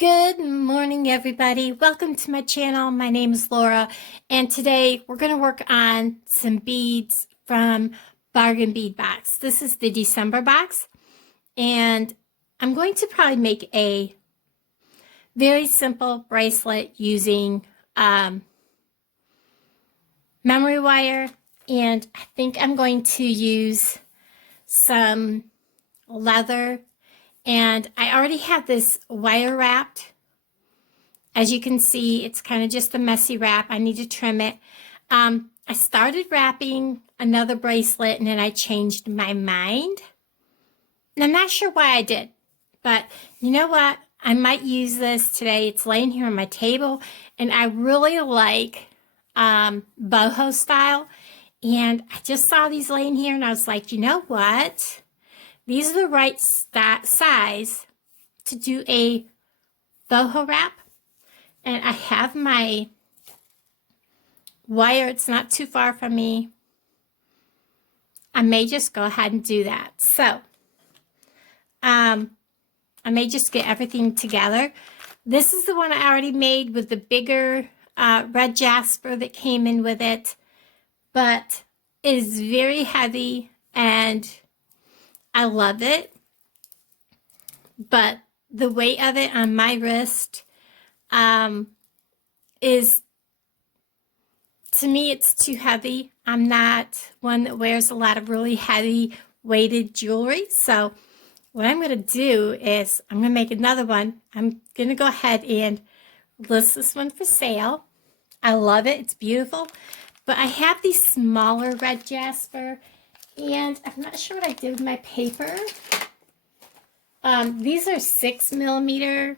Good morning, everybody. Welcome to my channel. My name is Laura, and today we're going to work on some beads from Bargain Bead Box. This is the December box, and I'm going to probably make a very simple bracelet using memory wire, and I think I'm going to use some leather. And I already have this wire wrapped. As you can see, it's kind of just a messy wrap. I need to trim it. I started wrapping another bracelet and then I changed my mind. And I'm not sure why I did, but you know what? I might use this today. It's laying here on my table and I really like boho style. And I just saw these laying here and I was like, you know what? These are the right size to do a boho wrap. And I have my wire. It's not too far from me. I may just go ahead and do that. So, I may just get everything together. This is the one I already made with the bigger red Jasper that came in with it. But it is very heavy and I love it, but the weight of it on my wrist is, to me, it's too heavy. I'm not one that wears a lot of really heavy weighted jewelry. So what I'm going to do is I'm going to make another one. I'm going to go ahead and list this one for sale. I love it. It's beautiful. But I have these smaller red Jasper. And I'm not sure what I did with my paper. These are 6mm.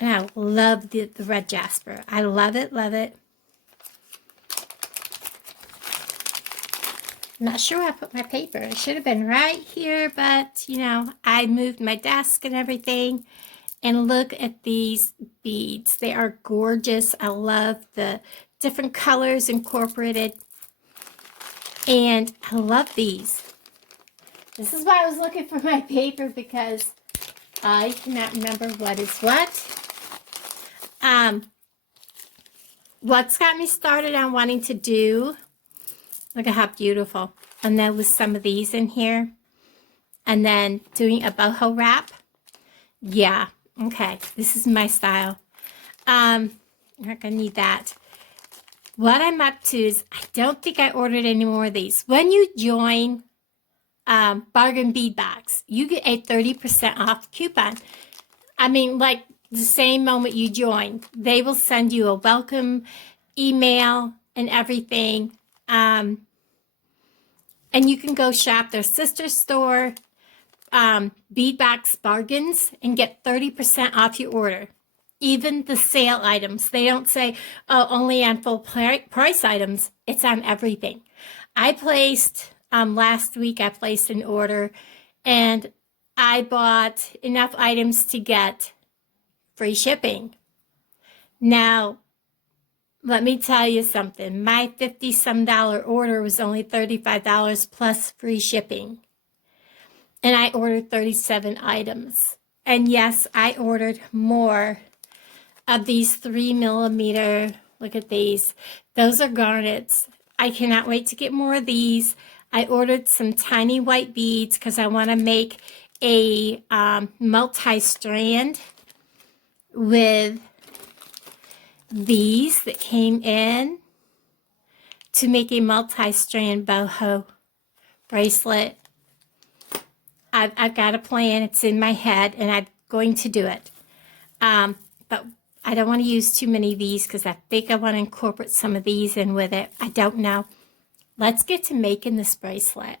And I love the red Jasper. I love it, love it. I'm not sure where I put my paper. It should have been right here, but, you know, I moved my desk and everything. And look at these beads. They are gorgeous. I love the different colors incorporated. And I love these. This is why I was looking for my paper because I cannot remember what is what. What's got me started on wanting to do, look at how beautiful. And then with some of these in here. And then doing a boho wrap. Yeah, okay, this is my style. I'm not going to need that. What I'm up to is, I don't think I ordered any more of these. When you join Bargain Bead Box, you get a 30% off coupon. I mean, like the same moment you join, they will send you a welcome email and everything. And you can go shop their sister store, Bead Box Bargains, and get 30% off your order. Even the sale items, they don't say, oh, only on full price items. It's on everything. I placed, last week I placed an order and I bought enough items to get free shipping. Now, let me tell you something. My $50-some order was only $35 plus free shipping. And I ordered 37 items. And yes, I ordered more of these 3mm. Look at these. Those are garnets. I cannot wait to get more of these. I ordered some tiny white beads because I want to make a multi-strand with these that came in to make a multi-strand boho bracelet. I've got a plan. It's in my head and I'm going to do it. But I don't want to use too many of these because I think I want to incorporate some of these in with it. I don't know. Let's get to making this bracelet.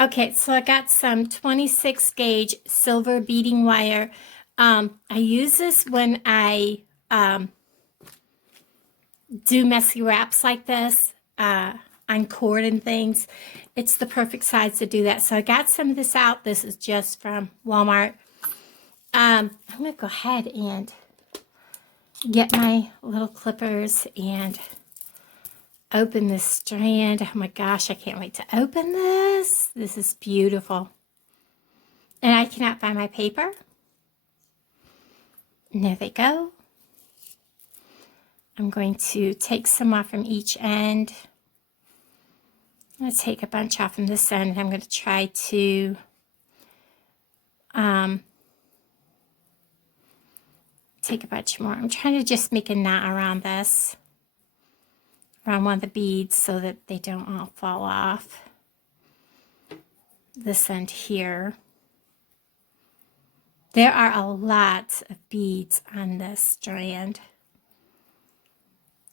Okay, so I got some 26 gauge silver beading wire. I use this when I do messy wraps like this on cord and things. It's the perfect size to do that. So I got some of this out. This is just from Walmart. I'm going to go ahead and get my little clippers and open this strand. Oh my gosh, I can't wait to open this. This is beautiful. And I cannot find my paper. And there they go. I'm going to take some off from each end. I'm going to take a bunch off from this end, and I'm going to try to take a bunch more. I'm trying to just make a knot around this, around one of the beads, so that they don't all fall off. This end here. There are a lot of beads on this strand.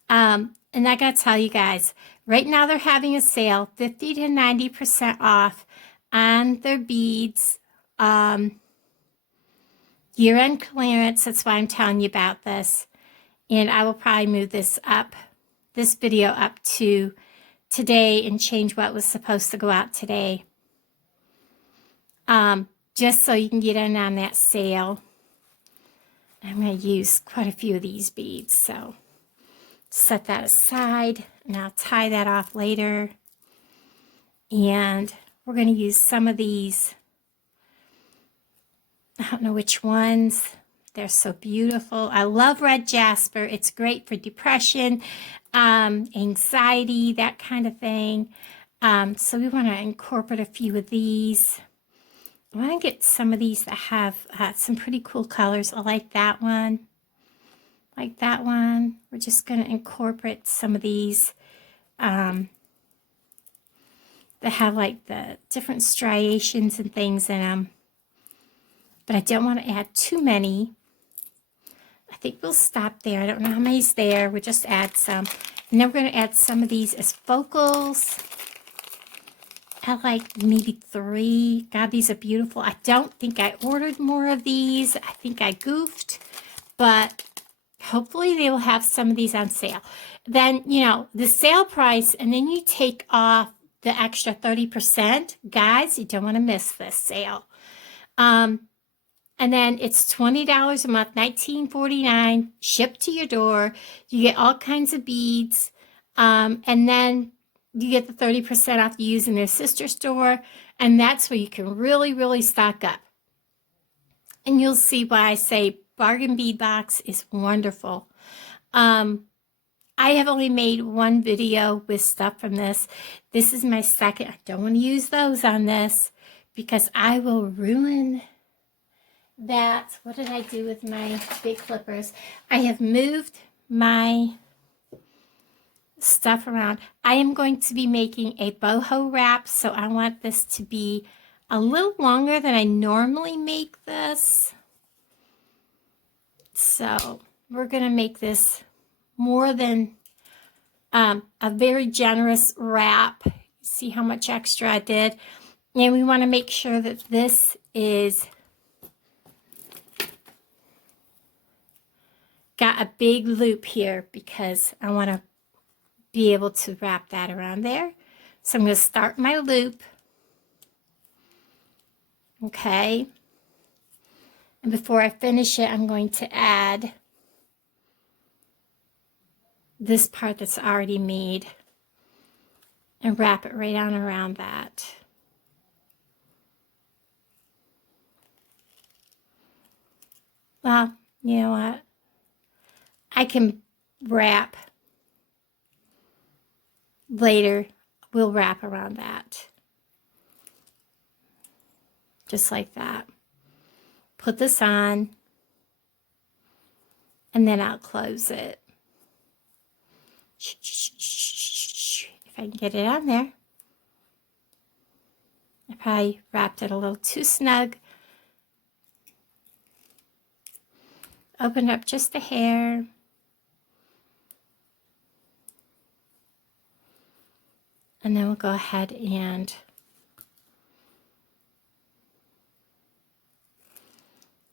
And I gotta tell you guys, right now they're having a sale, 50 to 90% off on their beads. Year-end clearance, that's why I'm telling you about this. And I will probably move this video up to today and change what was supposed to go out today. Just so you can get in on that sale. I'm going to use quite a few of these beads, so set that aside, and I'll tie that off later. And we're going to use some of these. I don't know which ones. They're so beautiful. I love red Jasper. It's great for depression, anxiety, that kind of thing. So we want to incorporate a few of these. I want to get some of these that have some pretty cool colors. I like that one. Like that one. We're just going to incorporate some of these that have like the different striations and things in them. But I don't want to add too many. I think we'll stop there. I don't know how many's there. We'll just add some. And then we're going to add some of these as focals. I like maybe 3. God, these are beautiful. I don't think I ordered more of these. I think I goofed. But hopefully they will have some of these on sale. Then, you know, the sale price, and then you take off the extra 30%. Guys, you don't want to miss this sale. And then it's $20 a month, $19.49, shipped to your door. You get all kinds of beads. And then you get the 30% off using their sister store. And that's where you can really, really stock up. And you'll see why I say Bargain Bead Box is wonderful. I have only made one video with stuff from this. This is my second. I don't want to use those on this because I will ruin that. What did I do with my big clippers? I have moved my stuff around. I am going to be making a boho wrap, so I want this to be a little longer than I normally make this. So we're going to make this more than a very generous wrap. See how much extra I did. And we want to make sure that this is got a big loop here because I want to be able to wrap that around there. So I'm going to start my loop. Okay. And before I finish it, I'm going to add this part that's already made and wrap it right on around that. Well, you know what? I can wrap later. We'll wrap around that. Just like that. Put this on, and then I'll close it. If I can get it on there. I probably wrapped it a little too snug. Open up just a hair. And then we'll go ahead and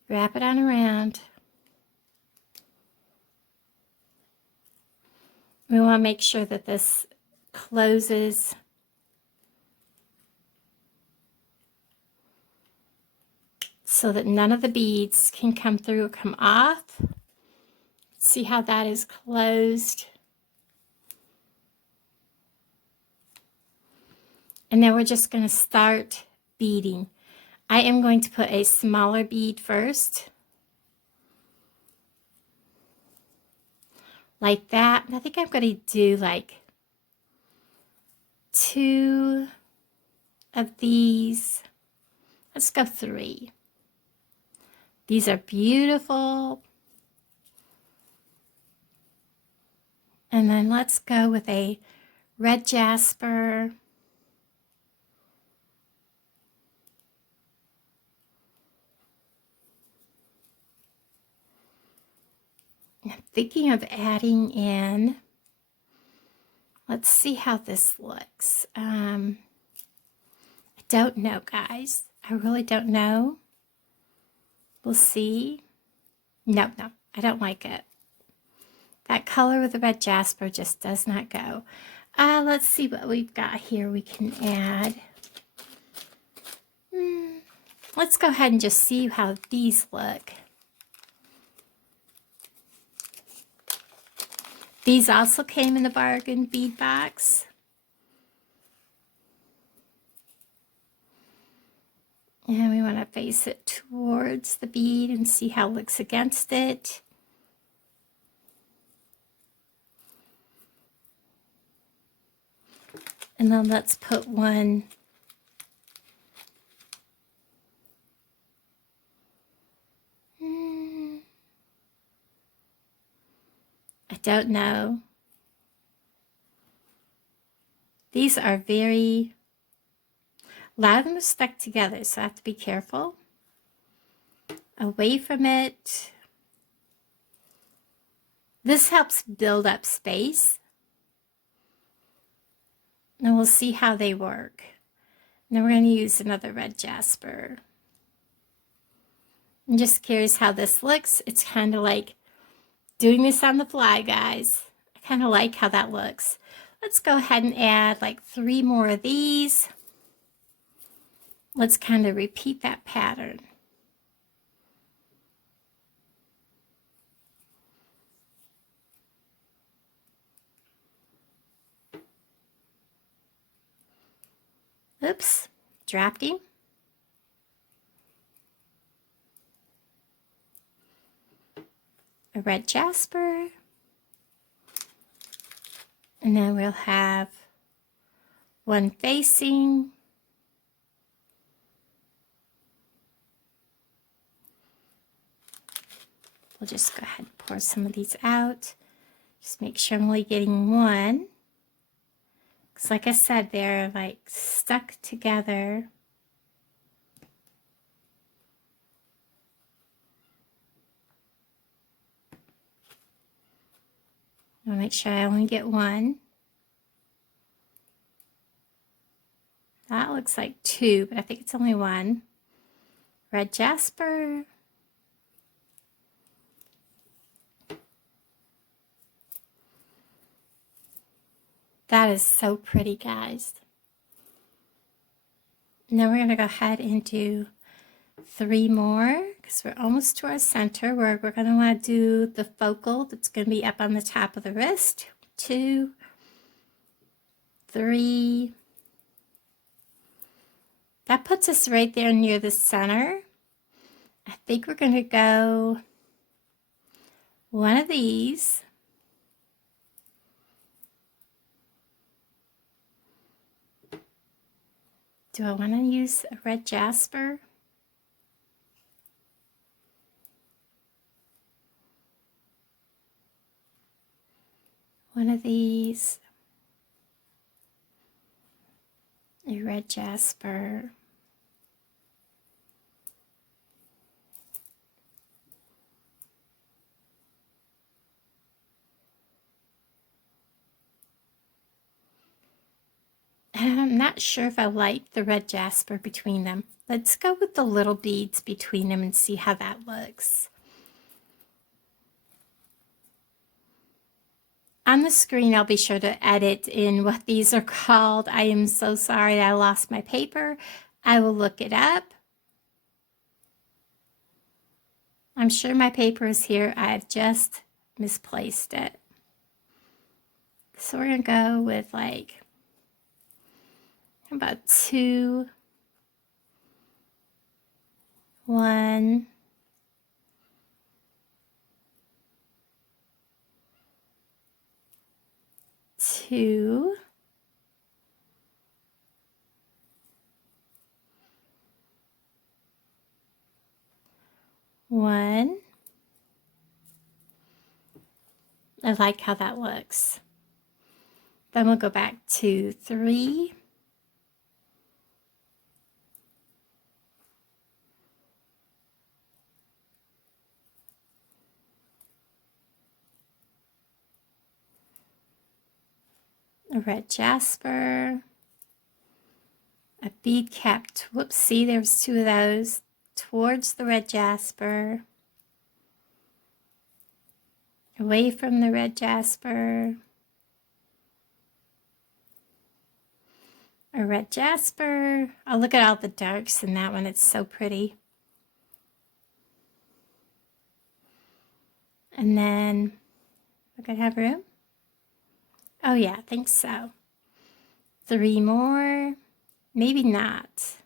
wrap it on around. We want to make sure that this closes so that none of the beads can come through or come off. See how that is closed. And then we're just going to start beading. I am going to put a smaller bead first. Like that. I think I'm going to do like 2 of these. Let's go 3. These are beautiful. And then let's go with a red jasper. I'm thinking of adding in, let's see how this looks. I don't know, guys. I really don't know. We'll see. No, I don't like it. That color with the red jasper just does not go. Let's see what we've got here we can add. Let's go ahead and just see how these look. These also came in the bargain bead box. And we want to face it towards the bead and see how it looks against it. And then let's put one I don't know. These are very, a lot of them are stuck together, so I have to be careful. Away from it. This helps build up space. And we'll see how they work. Now we're going to use another red jasper. I'm just curious how this looks. It's kind of like doing this on the fly, guys. I kind of like how that looks. Let's go ahead and add like 3 more of these. Let's kind of repeat that pattern. Oops, dropped him. A red jasper. And then we'll have one facing. We'll just go ahead and pour some of these out. Just make sure I'm only getting one. Because like I said, they're like stuck together. I'll make sure I only get one. That looks like 2, but I think it's only 1. Red jasper. That is so pretty, guys. Now we're going to go ahead and do 3 more because we're almost to our center where we're going to want to do the focal that's going to be up on the top of the wrist. 2, 3. That puts us right there near the center. I think we're going to go one of these. Do I want to use a red jasper? One of these. A red jasper. I'm not sure if I like the red jasper between them. Let's go with the little beads between them and see how that looks. On the screen, I'll be sure to edit in what these are called. I am so sorry I lost my paper. I will look it up. I'm sure my paper is here. I've just misplaced it. So we're going to go with like about 2 1, 2, 1. I like how that looks. Then we'll go back to 3, a red jasper, a bead cap. Whoops, see, there's 2 of those towards the red jasper, away from the red jasper, a red jasper. Oh, look at all the darks in that one. It's so pretty. And then, we're going to have room? Oh yeah, I think so. 3 more. Maybe not.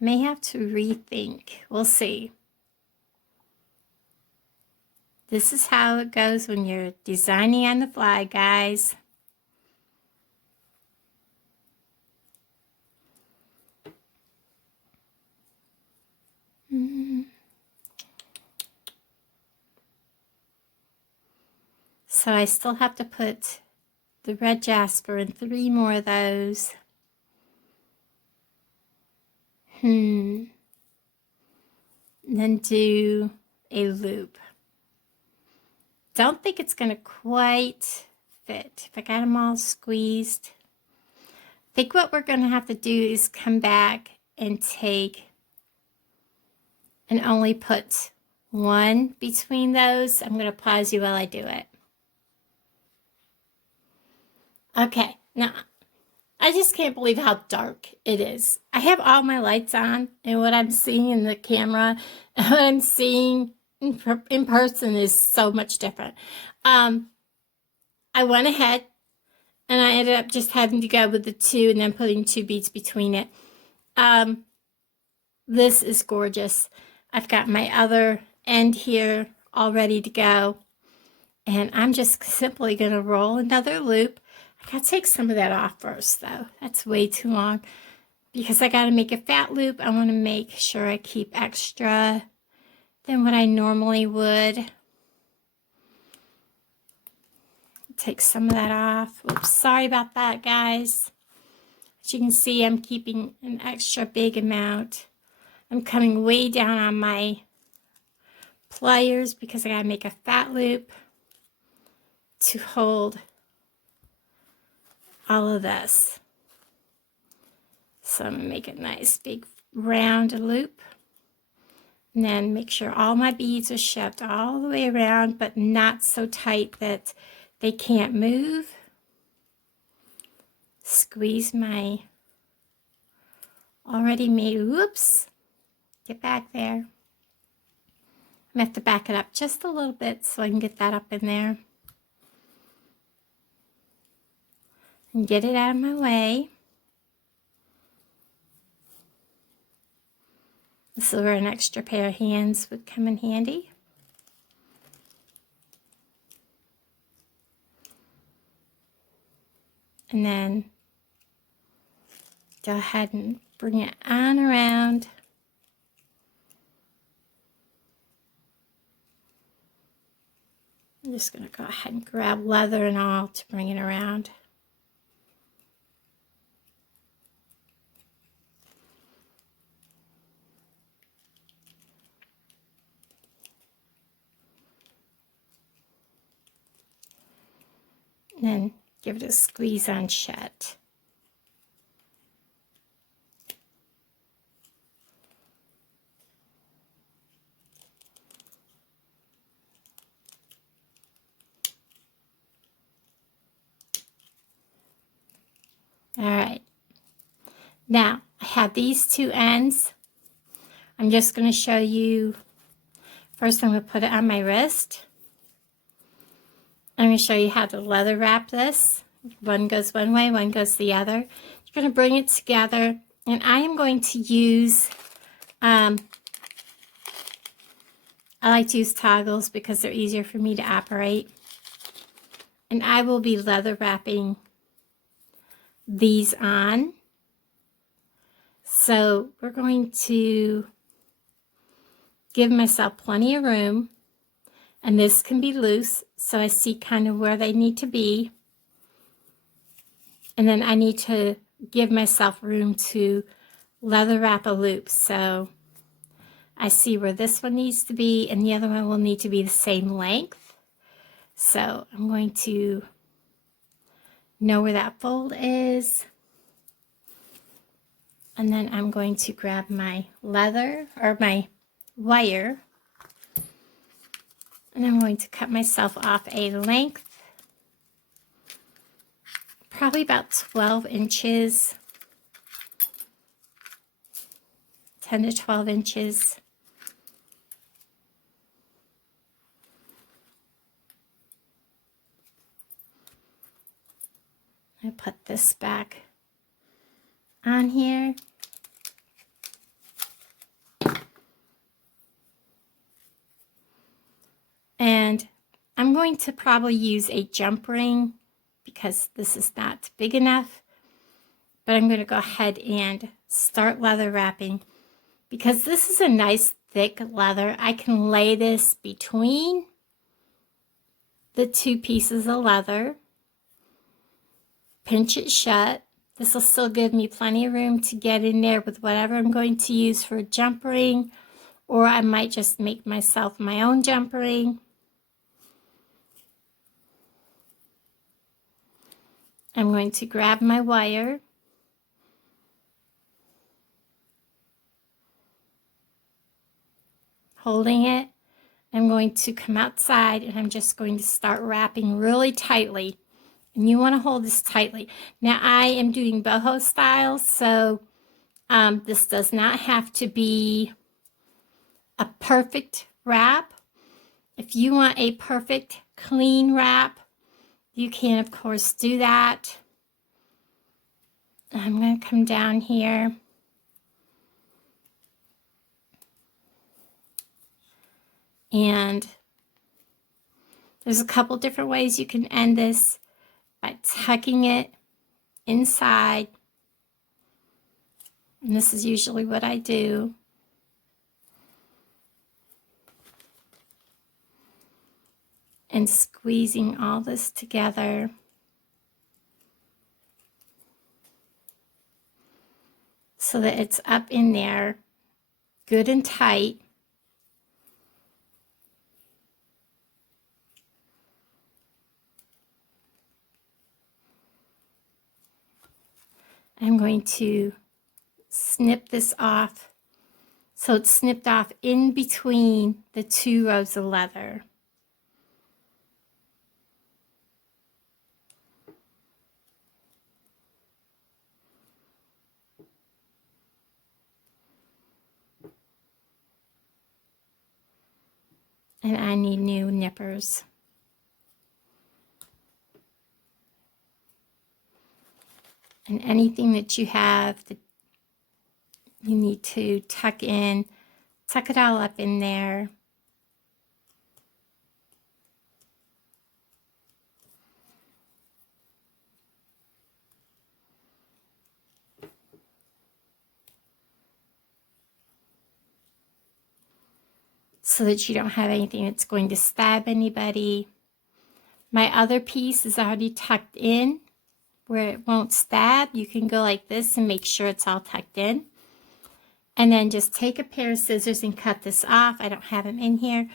I may have to rethink. We'll see. This is how it goes when you're designing on the fly, guys. So I still have to put the red jasper in 3 more of those. And then do a loop. Don't think it's going to quite fit. If I got them all squeezed. I think what we're going to have to do is come back and take and only put 1 between those. I'm going to pause you while I do it. Okay, now I just can't believe how dark it is. I have all my lights on, and what I'm seeing in the camera and what I'm seeing in person is so much different. I went ahead and I ended up just having to go with the 2 and then putting 2 beads between it. This is gorgeous. I've got my other end here all ready to go, and I'm just simply going to roll another loop. I got to take some of that off first, though. That's way too long. Because I got to make a fat loop, I want to make sure I keep extra than what I normally would. Take some of that off. Oops, sorry about that, guys. As you can see, I'm keeping an extra big amount. I'm coming way down on my pliers because I got to make a fat loop to hold all of this. So I'm going to make a nice big round loop. And then make sure all my beads are shoved all the way around, but not so tight that they can't move. Squeeze my already made, whoops, get back there. I'm going to have to back it up just a little bit so I can get that up in there. And get it out of my way. This is where an extra pair of hands would come in handy. And then go ahead and bring it on around. I'm just going to go ahead and grab leather and all to bring it around. And then give it a squeeze on shut. All right. Now, I have these 2 ends. I'm just going to show you. First, I'm going to put it on my wrist. I'm going to show you how to leather wrap this. One goes one way, one goes the other. You're going to bring it together, and I am going to use I like to use toggles because they're easier for me to operate. And I will be leather wrapping these on. So we're going to give myself plenty of room. And this can be loose, so I see kind of where they need to be. And then I need to give myself room to leather wrap a loop. So I see where this one needs to be, and the other one will need to be the same length. So I'm going to know where that fold is. And then I'm going to grab my leather or my wire. And I'm going to cut myself off a length, probably about 12 inches, 10 to 12 inches. I put this back on here. And I'm going to probably use a jump ring because this is not big enough. But I'm going to go ahead and start leather wrapping. Because this is a nice thick leather, I can lay this between the two pieces of leather. Pinch it shut. This will still give me plenty of room to get in there with whatever I'm going to use for a jump ring. Or I might just make myself my own jump ring. I'm going to grab my wire. Holding it. I'm going to come outside and I'm just going to start wrapping really tightly. And you want to hold this tightly. Now I am doing boho style, so this does not have to be a perfect wrap. If you want a perfect clean wrap, you can of course do that. I'm going to come down here. And there's a couple different ways you can end this by tucking it inside. And this is usually what I do. And squeezing all this together. So that it's up in there, good and tight. I'm going to snip this off so it's snipped off in between the two rows of leather. And I need new nippers. And anything that you have that you need to tuck in, tuck it all up in there. So that you don't have anything that's going to stab anybody. My other piece is already tucked in where it won't stab. You can go like this and make sure it's all tucked in. And then just take a pair of scissors and cut this off. I don't have them in here.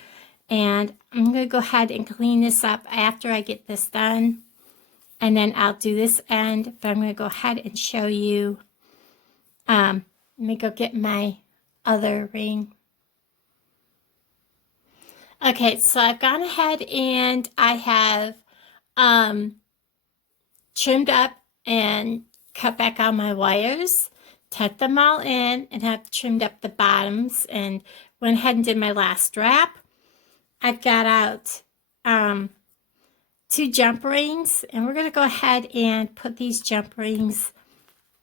And I'm going to go ahead and clean this up after I get this done. And then I'll do this end. But I'm going to go ahead and show you. Let me go get my other ring. Okay, so I've gone ahead and I have trimmed up and cut back on my wires, tucked them all in, and have trimmed up the bottoms and went ahead and did my last wrap. I've got out 2 jump rings, and we're going to go ahead and put these jump rings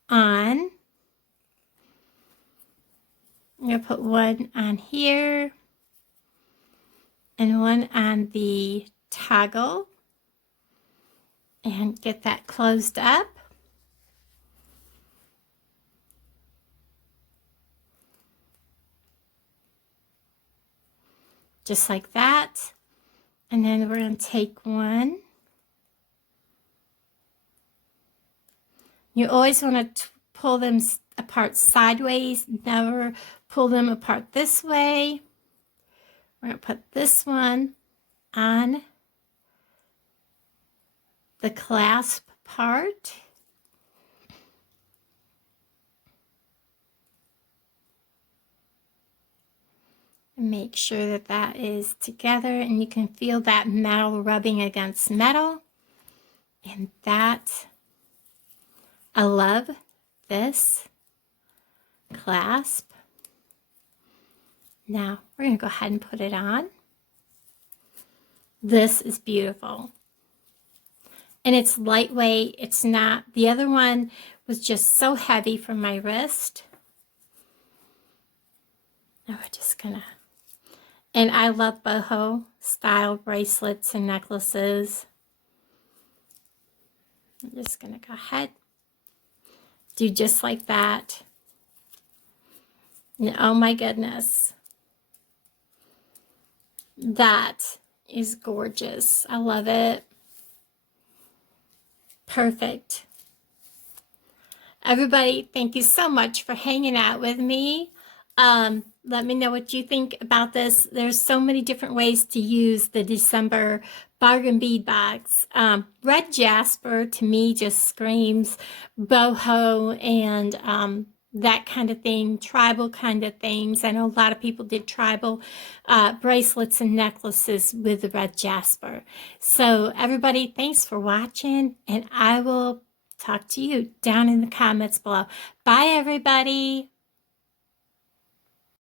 on. I'm going to put one on here. and one on the toggle and get that closed up. Just like that. And then we're going to take one. You always want to pull them apart sideways, never pull them apart this way. We're going to put this one on the clasp part. Make sure that that is together, and you can feel that metal rubbing against metal. And that, I love this clasp. Now we're going to go ahead and put it on. This is beautiful. And it's lightweight. It's not, the other one was just so heavy for my wrist. Now we're just going to, and I love boho style bracelets and necklaces. I'm just going to go ahead, do just like that. And oh my goodness. That is gorgeous. I love it. Perfect. Everybody, thank you so much for hanging out with me. Let me know what you think about this. There's so many different ways to use the December bargain bead box. Red Jasper to me just screams boho and that kind of thing, tribal kind of things. I know a lot of people did tribal bracelets and necklaces with the Red Jasper. So everybody, thanks for watching, and I will talk to you down in the comments below. Bye, everybody.